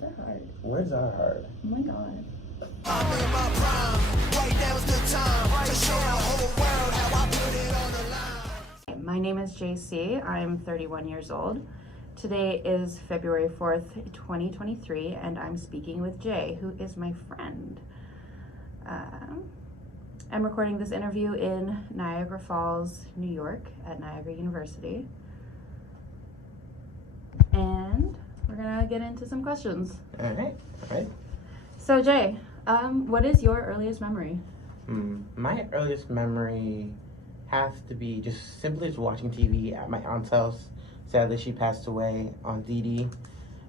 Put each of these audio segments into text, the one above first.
Words are hard. Words are hard. Oh my god. I'm in my prime. Right now's the time to show the whole world how I put it on the line. My name is JayCee. I'm 31 years old. Today is February 4th, 2023, and I'm speaking with Jay, who is my friend. I'm recording this interview in Niagara Falls, New York, at Niagara University. And we're gonna get into some questions. All right. So Jay, what is your earliest memory? My earliest memory has to be just simply just watching TV at my aunt's house. Sadly, she passed away on DD.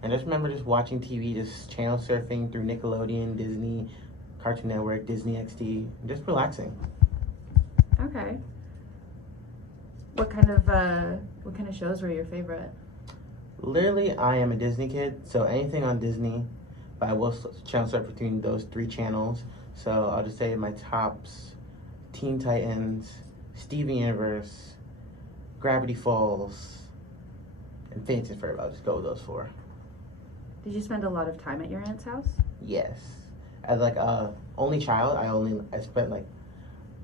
And I just remember just watching TV, just channel surfing through Nickelodeon, Disney, Cartoon Network, Disney XD, just relaxing. Okay. What kind of shows were your favorite? Literally, I am a Disney kid, so anything on Disney, but I will channel surf between those 3 channels. So I'll just say my tops: Teen Titans, Steven Universe, Gravity Falls, and Phineas and Ferb. I'll just go with those 4. Did you spend a lot of time at your aunt's house? Yes. As like a only child, I spent like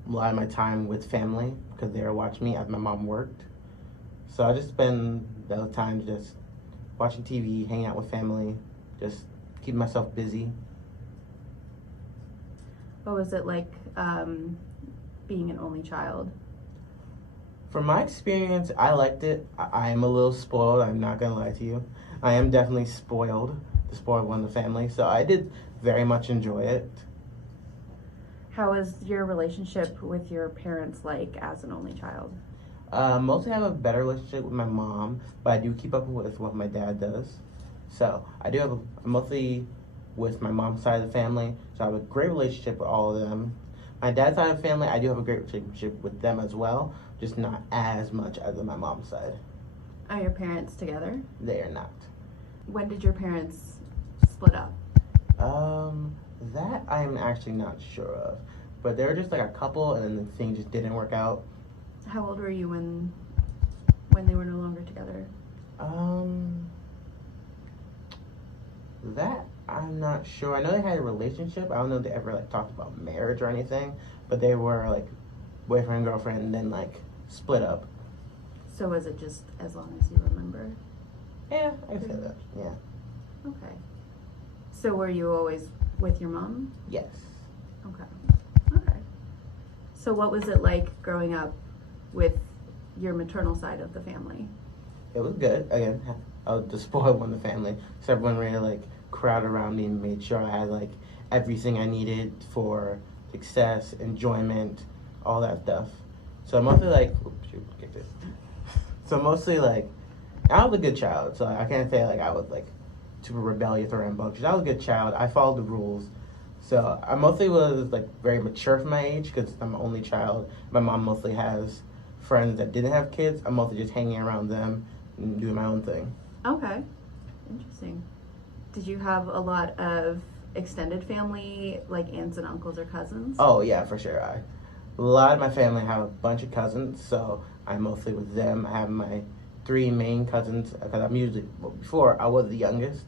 a lot of my time with family because they were watching me as my mom worked. So I just spend those times just watching TV, hanging out with family, just keeping myself busy. What was it like being an only child? From my experience, I liked it. I am a little spoiled, I'm not gonna lie to you. I am definitely spoiled, the spoiled one in the family, so I did very much enjoy it. How was your relationship with your parents like as an only child? Mostly I have a better relationship with my mom, but I do keep up with what my dad does. So I do have mostly with my mom's side of the family, so I have a great relationship with all of them. My dad's side of the family, I do have a great relationship with them as well, just not as much as on my mom's side. Are your parents together? They are not. When did your parents split up? That I'm actually not sure of. But they were just like a couple, and then the thing just didn't work out. How old were you when they were no longer together? That I'm not sure. I know they had a relationship. I don't know if they ever like talked about marriage or anything, but they were like boyfriend, girlfriend, and then like split up. So was it just as long as you remember? Yeah, I can say that. Yeah. Okay. So were you always with your mom? Yes. Okay. So what was it like growing up with your maternal side of the family? It was good. Again, I was the spoiled one in the family. So everyone really like crowded around me and made sure I had like everything I needed for success, enjoyment, all that stuff. So mostly like, So mostly like, I was a good child. So I can't say like I was like super rebellious or rambunctious. I was a good child. I followed the rules. So I mostly was like very mature for my age because I'm an only child. My mom mostly has friends that didn't have kids. I'm mostly just hanging around them and doing my own thing. Okay. Interesting. Did you have a lot of extended family, like aunts and uncles or cousins? Oh yeah, for sure. A lot of my family have a bunch of cousins, so I'm mostly with them. I have my 3 main cousins because I'm usually, before I was the youngest,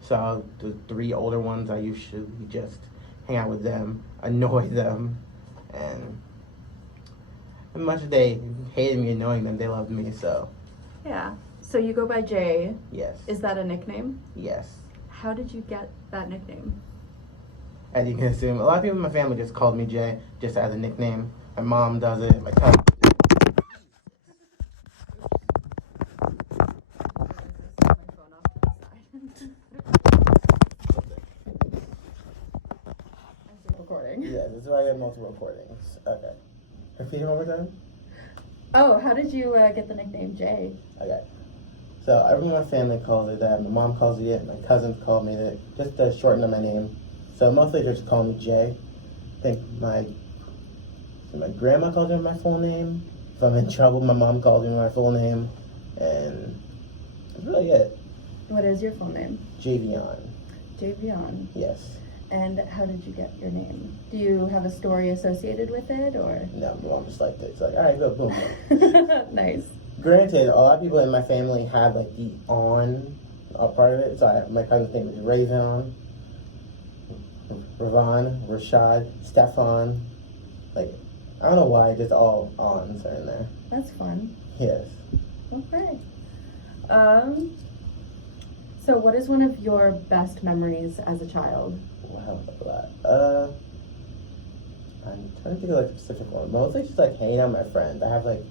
so the 3 older ones I usually just hang out with them, annoy them, and as much as they hated me annoying them, they loved me, so. Yeah. So you go by Jay. Yes. Is that a nickname? Yes. How did you get that nickname? As you can assume, a lot of people in my family just called me Jay, just as a nickname. My mom does it, my cousin. Recording. Yeah, this is why I have multiple recordings. Okay. Repeat it one more time? Oh, how did you get the nickname Jay? Okay. So everyone in my family calls it that. My mom calls it it. My cousins call me that. Just to shorten up my name. So mostly they just call me Jay. I think my grandma calls me my full name. If I'm in trouble, my mom calls me my full name. And that's really it. What is your full name? Javion. Javion. Yes. And how did you get your name? Do you have a story associated with it, or? No, my mom just liked it. It's like, all right, go, boom. Nice. Granted, a lot of people in my family have like the on all part of it. So my cousin's name is Rayvon, Ravon, Rashad, Stefan. Like, I don't know why, just all ons are in there. That's fun. Yes. Okay. So what is one of your best memories as a child? Wow, a lot. I'm trying to think of like a specific one. Mostly just like hanging out with my friends. I have like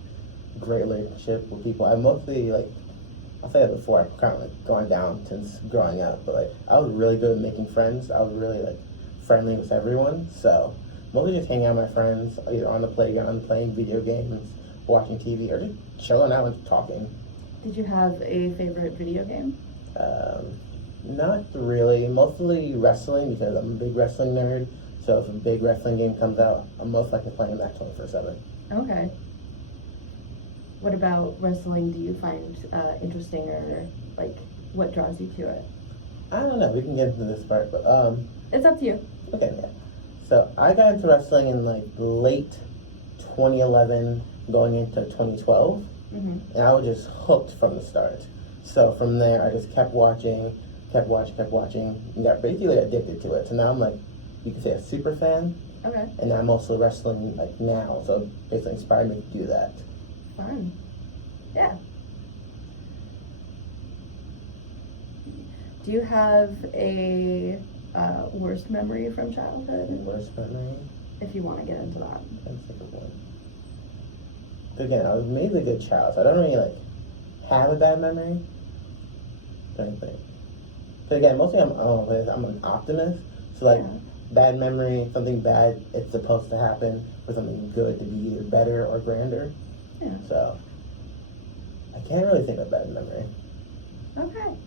great relationship with people. I mostly like, I'll say that before, I've kind of like gone down since growing up, but like I was really good at making friends. I was really like friendly with everyone. So mostly just hanging out with my friends, either on the playground, playing video games, watching TV, or just chilling out and talking. Did you have a favorite video game? Not really. Mostly wrestling because I'm a big wrestling nerd. So if a big wrestling game comes out, I'm most likely playing that 24/7. Okay. What about wrestling do you find interesting, or like what draws you to it? I don't know. We can get into this part, but It's up to you. okay, yeah. So I got into wrestling in like late 2011, going into 2012, Mm-hmm. and I was just hooked from the start. So from there, I just kept watching, and got basically addicted to it. So now I'm like, you could say a super fan, Okay. and I'm also wrestling like now. So basically inspired me to do that. Fun. Yeah. Do you have a worst memory from childhood? Worst memory? If you want to get into that. Let's think of one. But again, I was mainly a good child, so I don't really like have a bad memory. Trying to think. But again, mostly I'm an optimist. So like Yeah. bad memory, something bad, it's supposed to happen for something good to be either better or grander. Yeah. So I can't really think of a bad memory. Okay.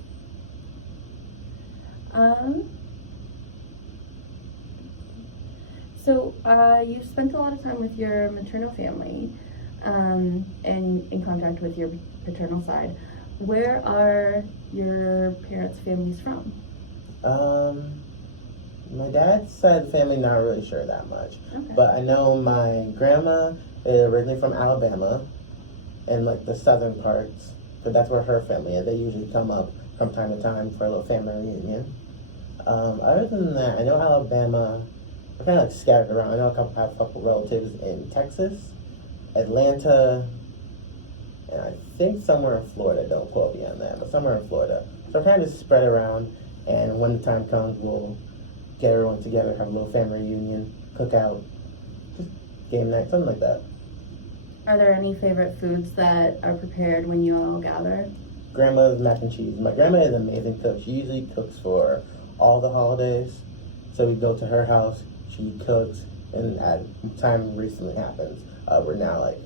So you spent a lot of time with your maternal family, and in contact with your paternal side. Where are your parents' families from? My dad's side of the family, not really sure that much. Okay. But I know my grandma is originally from Alabama, and like the southern parts, but that's where her family is. They usually come up from time to time for a little family reunion. Other than that, I know Alabama, we're kind of like scattered around. I know have a couple relatives in Texas, Atlanta, and I think somewhere in Florida. Don't quote me on that, but somewhere in Florida. So we're kind of just spread around, and when the time comes, we'll get everyone together, have a little family reunion, cook out, just game night, something like that. Are there any favorite foods that are prepared when you all gather? Grandma's mac and cheese. My grandma is an amazing cook. She usually cooks for all the holidays. So we go to her house, she cooks, and at time recently happens, we're now like,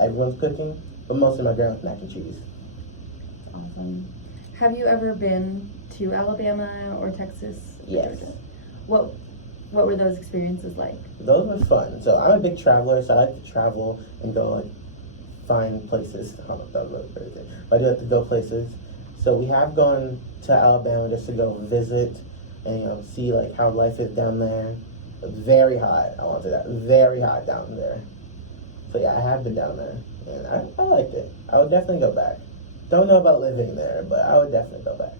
everyone's cooking, but mostly my grandma's mac and cheese. Awesome. Have you ever been to Alabama or Texas? Or Yes. Georgia? What were those experiences like? Those were fun. So I'm a big traveler, so I like to travel and go like find places. Oh, that was crazy. But I do have to go places. So we have gone to Alabama just to go visit and see like how life is down there. Very hot. I want to say that. Very hot down there. So yeah, I have been down there and I liked it. I would definitely go back. Don't know about living there, but I would definitely go back.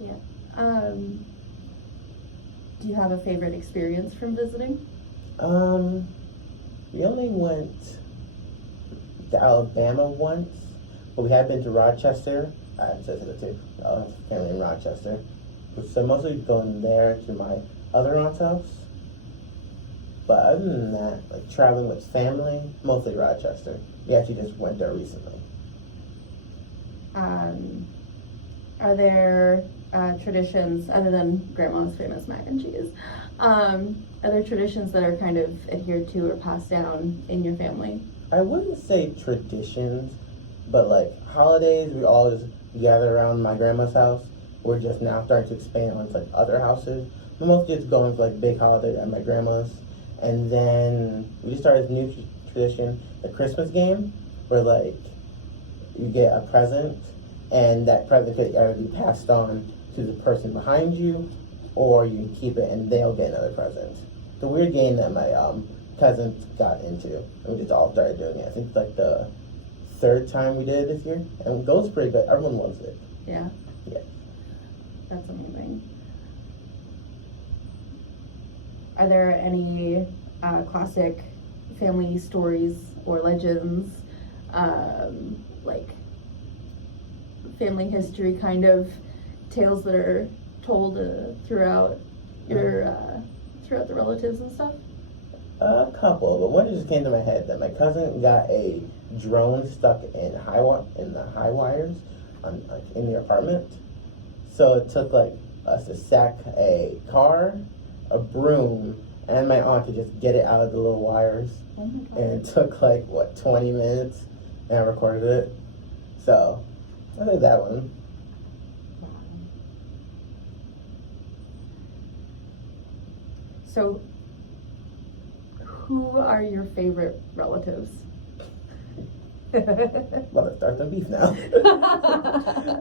Yeah. Do you have a favorite experience from visiting? We only went to Alabama once, but we have been to Rochester. I have said it too. I have family in Rochester. So mostly going there to my other aunt's house. But other than that, like traveling with family, mostly Rochester. We actually just went there recently. Are there traditions, other than Grandma's famous mac and cheese, are there traditions that are kind of adhered to or passed down in your family? I wouldn't say traditions, but like holidays, we all just gather around my grandma's house. We're just now starting to expand onto like other houses. We're mostly just going for like big holidays at my grandma's. And then we just started a new tradition, the Christmas game, where like you get a present and that present could either be passed on to the person behind you or you can keep it and they'll get another present. It's a weird game that my cousins got into and we just all started doing it. I think it's like the third time we did it this year and it goes pretty good. Everyone loves it. Yeah. Yeah. That's amazing. Are there any classic family stories or legends, like family history kind of tales that are told throughout throughout the relatives and stuff? A couple, but one just came to my head that my cousin got a drone stuck in the high wires in the apartment. So it took like us to sack a car, a broom, and my aunt to just get it out of the little wires. Oh my God. And it took like 20 minutes, and I recorded it. So I think that one. So, who are your favorite relatives? Well, let's start the beef now.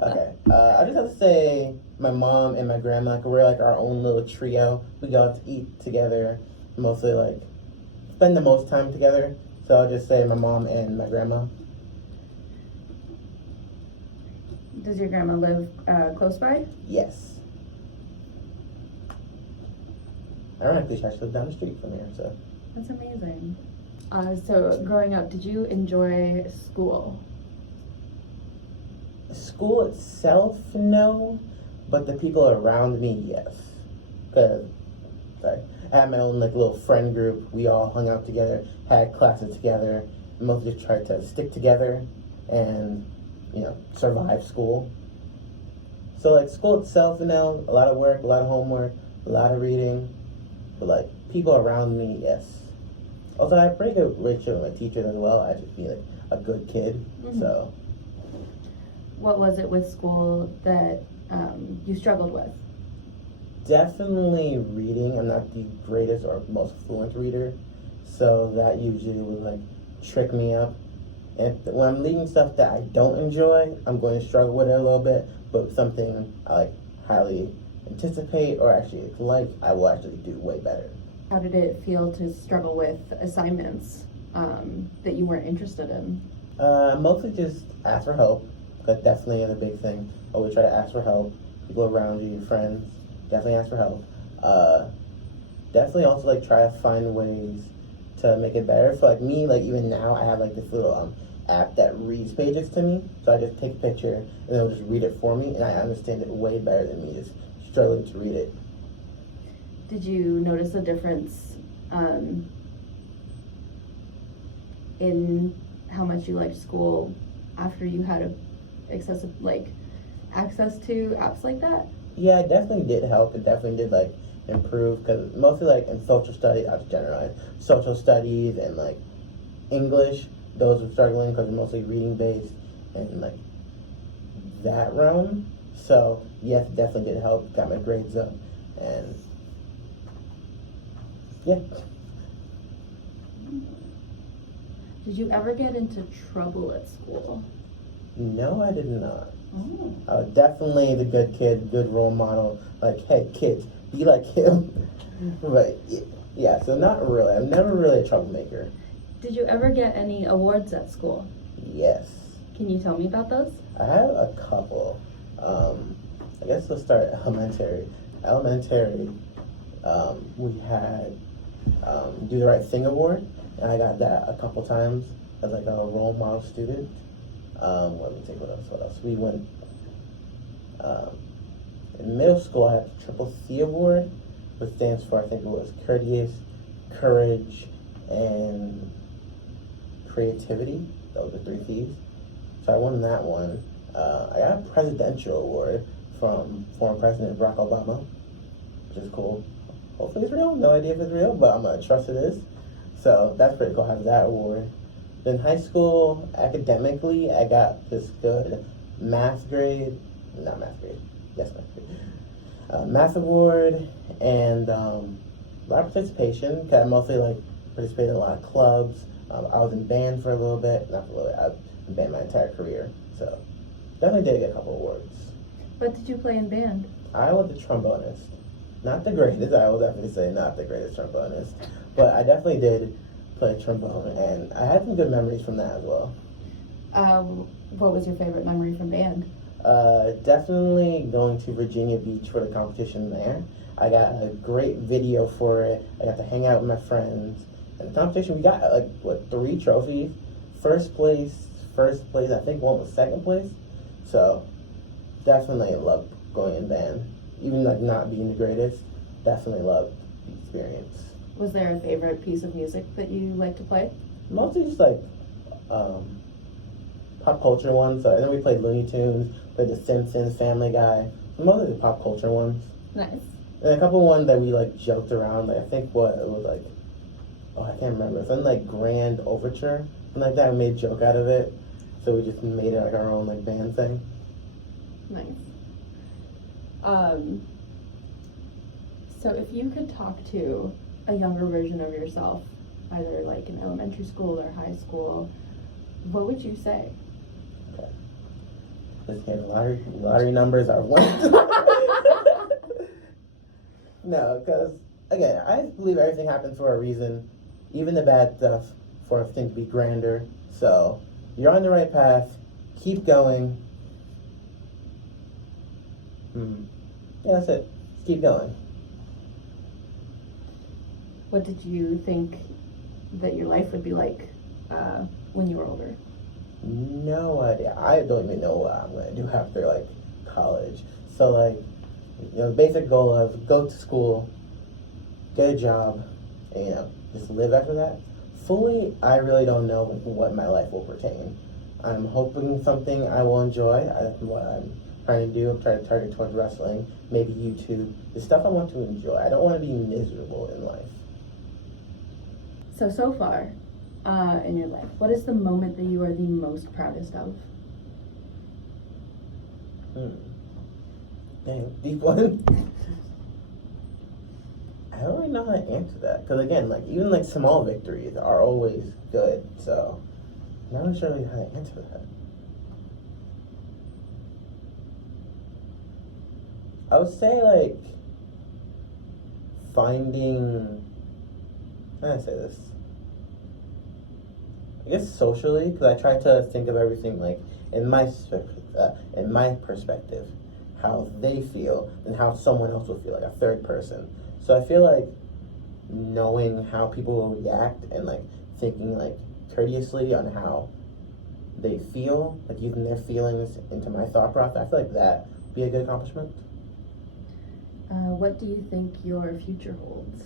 Okay. I just have to say my mom and my grandma, 'cause we're like our own little trio. We go out to eat together, mostly like spend the most time together. So I'll just say my mom and my grandma. Does your grandma live close by? Yes. Ironically, she actually lives down the street from here, so. That's amazing. So, growing up, did you enjoy school? School itself, no, but the people around me, yes. I had my own like little friend group. We all hung out together, had classes together, and mostly just tried to stick together and, survive school. So like school itself, a lot of work, a lot of homework, a lot of reading, but like people around me, yes. Also, I have pretty good relationship with my teachers as well. I just be like a good kid, so. What was it with school that you struggled with? Definitely reading. I'm not the greatest or most fluent reader, so that usually would like trick me up. And when I'm reading stuff that I don't enjoy, I'm going to struggle with it a little bit. But something I like highly anticipate or actually like, I will actually do way better. How did it feel to struggle with assignments that you weren't interested in? Mostly just ask for help. That definitely is a big thing. Always try to ask for help. People around you, your friends, definitely ask for help. Definitely also like try to find ways to make it better. For like me, like even now, I have like this little app that reads pages to me. So I just take a picture and it'll just read it for me, and I understand it way better than me just struggling to read it. Did you notice a difference in how much you liked school after you had access to apps like that? Yeah, it definitely did help. It definitely did like improve, because mostly like in social studies, I just generalize social studies and like English, those were struggling because they're mostly reading based and like that realm. So yes, it definitely did help. Got my grades up, and yeah. Did you ever get into trouble at school? No, I did not. Oh. I was definitely the good kid, good role model. Like, hey, kids, be like him. But yeah, so not really. I'm never really a troublemaker. Did you ever get any awards at school? Yes. Can you tell me about those? I have a couple. I guess we'll start elementary. Elementary, we had Do the Right Thing Award, and I got that a couple times as like a role model student. Let me think, what else? We went, in middle school, I had the Triple C Award, which stands for, I think it was Courteous, Courage, and Creativity. Those are 3 C's. So I won that one. I got a presidential award from former President Barack Obama, which is cool. Hopefully it's real. No idea if it's real, but I'm going to trust it is. So that's pretty cool. I have that award. Then high school, academically, I got this good math award, math award, and a lot of participation, because I mostly like participated in a lot of clubs. I was in band for a little bit, not for a little bit, I was in band my entire career, so definitely did get a couple awards. What did you play in band? I was the trombonist. Not the greatest, I will definitely say not the greatest trombonist, but I definitely did play trombone, and I had some good memories from that as well. What was your favorite memory from band? Definitely going to Virginia Beach for the competition there. I got a great video for it. I got to hang out with my friends. And the competition, we got like, what, 3 trophies? First place, I think one was second place. So, definitely love going in band. Even like not being the greatest, definitely love the experience. Was there a favorite piece of music that you like to play? Mostly just like pop culture ones. So, and then we played Looney Tunes, played The Simpsons, Family Guy. Mostly the pop culture ones. Nice. And a couple ones that we like joked around. Like I think what it was like. Oh, I can't remember. Something like Grand Overture, something like that. We made a joke out of it, so we just made it like our own like band thing. Nice. So if you could talk to a younger version of yourself, either like in elementary school or high school, what would you say? Okay. Just getting lottery numbers are one. No, because again, I believe everything happens for a reason, even the bad stuff, for a thing to be grander. So you're on the right path. Keep going. Yeah, that's it. Just keep going. What did you think that your life would be like when you were older? No idea. I don't even know what I'm gonna do after like college. So like, the basic goal of go to school, get a job, and just live after that. Fully, I really don't know what my life will pertain. I'm hoping something I will enjoy. That's what I'm trying to do. I'm trying to target towards wrestling, maybe YouTube, the stuff I want to enjoy. I don't want to be miserable in life. So far in your life, what is the moment that you are the most proudest of? Dang, deep one. I don't really know how to answer that. Because again, like even like small victories are always good. So I'm not really sure how to answer that. I would say like finding, how do I say this? I guess socially, because I try to think of everything like in my perspective, how they feel and how someone else will feel, like a third person. So I feel like knowing how people will react and like thinking like courteously on how they feel, like using their feelings into my thought process, I feel like that would be a good accomplishment. What do you think your future holds?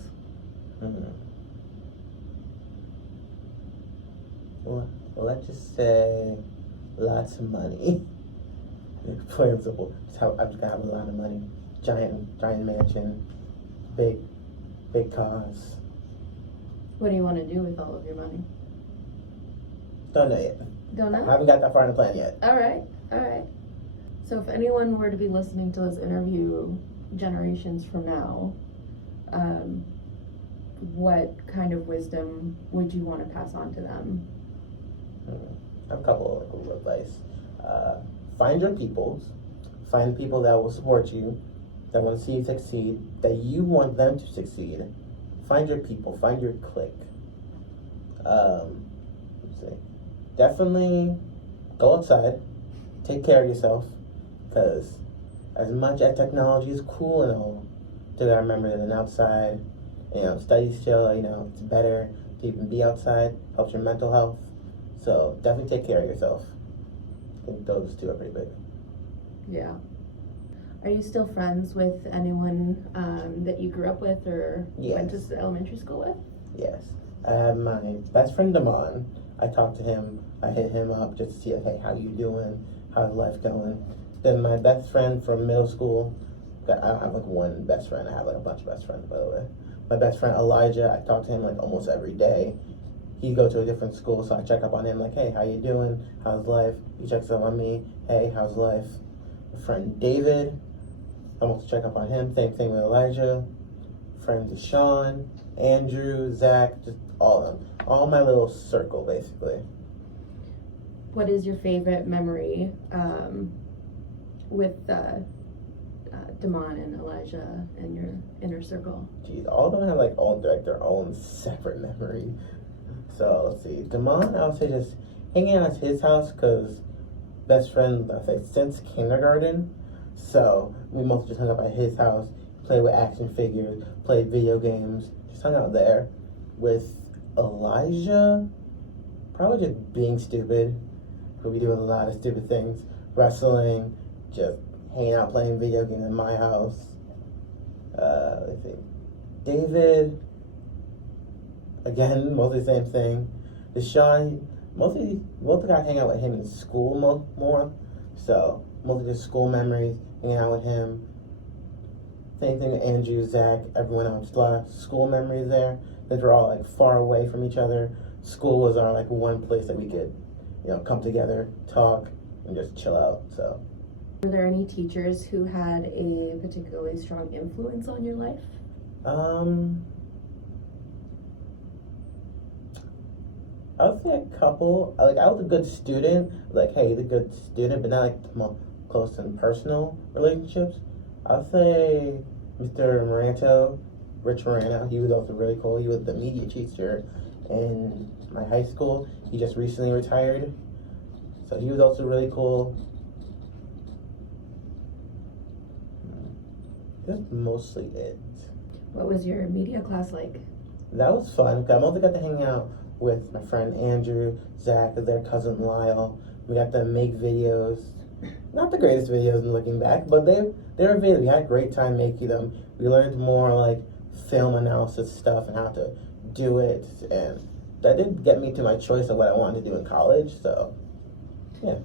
Well, let's just say lots of money. Plain and simple. I'm just gonna have a lot of money. Giant mansion, big cars. What do you want to do with all of your money? Don't know yet. Don't know? I haven't got that far in the plan yet. All right. So if anyone were to be listening to this interview generations from now, what kind of wisdom would you want to pass on to them? I have a couple of advice. Find your peoples. Find people that will support you, that want to see you succeed, that you want them to succeed. Find your people. Find your clique. Let's see. Definitely go outside. Take care of yourself, because as much as technology is cool and all, you gotta remember that an outside, studies show, it's better to even be outside, helps your mental health. So definitely take care of yourself. I think those two are pretty big. Yeah. Are you still friends with anyone that you grew up with or went to elementary school with? Yes. I have my best friend Damon. I talked to him. I hit him up just to see, like, hey, how you doing? How's life going? Then my best friend from middle school. I don't have like one best friend. I have like a bunch of best friends, by the way. My best friend Elijah. I talk to him like almost every day. He go to a different school, so I check up on him like, hey, how you doing? How's life? He checks up on me. Hey, how's life? My friend David. I want to check up on him. Same thing with Elijah. Friends Deshaun, Andrew, Zach, just all of them. All my little circle, basically. What is your favorite memory with Damon and Elijah and your inner circle? Geez, all of them have like their own separate memory. So let's see. Damon, I would say just hanging out at his house, because best friend, I think, since kindergarten. So we mostly just hung out at his house, played with action figures, played video games, just hung out there. With Elijah, probably just being stupid. But we do a lot of stupid things. Wrestling, just hanging out playing video games in my house. Let's see. David, again, mostly the same thing. Deshaun, mostly got to hang out with him in school more. So, mostly just school memories, hanging out with him. Same thing with Andrew, Zach, everyone else. Just a lot of school memories there. Because we're all like far away from each other. School was our like one place that we could, come together, talk, and just chill out. So. Were there any teachers who had a particularly strong influence on your life? I would say a couple. Like, I was a good student. Like, hey, he's a good student, but not like close and personal relationships. I would say Mr. Rich Morano. He was also really cool. He was the media teacher in my high school. He just recently retired, so he was also really cool. That's mostly it. What was your media class like? That was fun. I mostly got to hang out with my friend Andrew, Zach, and their cousin Lyle. We got to make videos. Not the greatest videos in looking back, but they were videos. We had a great time making them. We learned more like film analysis stuff and how to do it, and that did get me to my choice of what I wanted to do in college. So, yeah.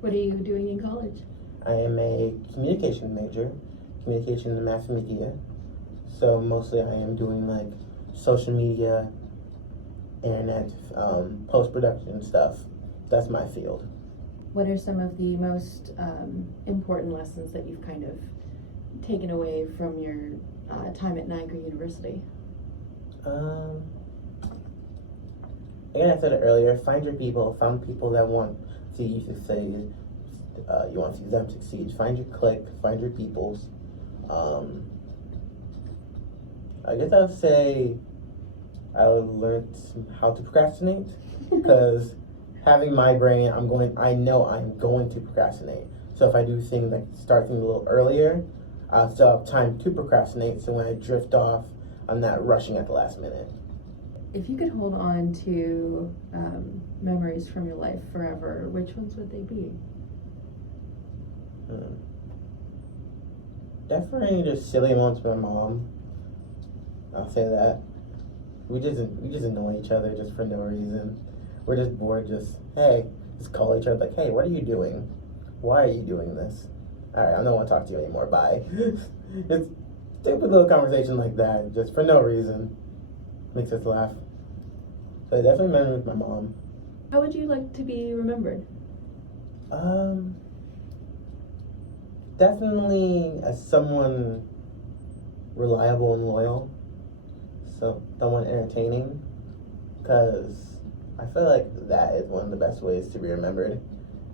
What are you doing in college? I am a communication major, communication and mass media. So mostly I am doing like social media, internet, post-production stuff. That's my field. What are some of the most important lessons that you've kind of taken away from your time at Niagara University? Again, I said it earlier, find your people, find people that want to see you succeed. You want to see them succeed. Find your clique, find your peoples. I guess I would say I learned how to procrastinate, because having my brain, I know I'm going to procrastinate. So if I do things like start things a little earlier, I'll still have time to procrastinate. So when I drift off, I'm not rushing at the last minute. If you could hold on to memories from your life forever, which ones would they be? Definitely just silly moments with my mom. I'll say that. We just annoy each other just for no reason. We're just bored, just call each other like, hey, what are you doing? Why are you doing this? Alright, I don't want to talk to you anymore, bye. It's stupid little conversation like that, just for no reason. Makes us laugh. So I definitely remember with my mom. How would you like to be remembered? Definitely as someone reliable and loyal. So someone entertaining, because I feel like that is one of the best ways to be remembered.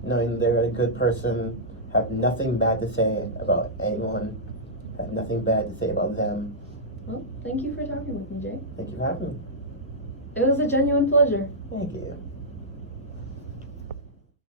Knowing they're a good person, have nothing bad to say about anyone, have nothing bad to say about them. Well, thank you for talking with me, Jay. Thank you for having me. It was a genuine pleasure. Thank you.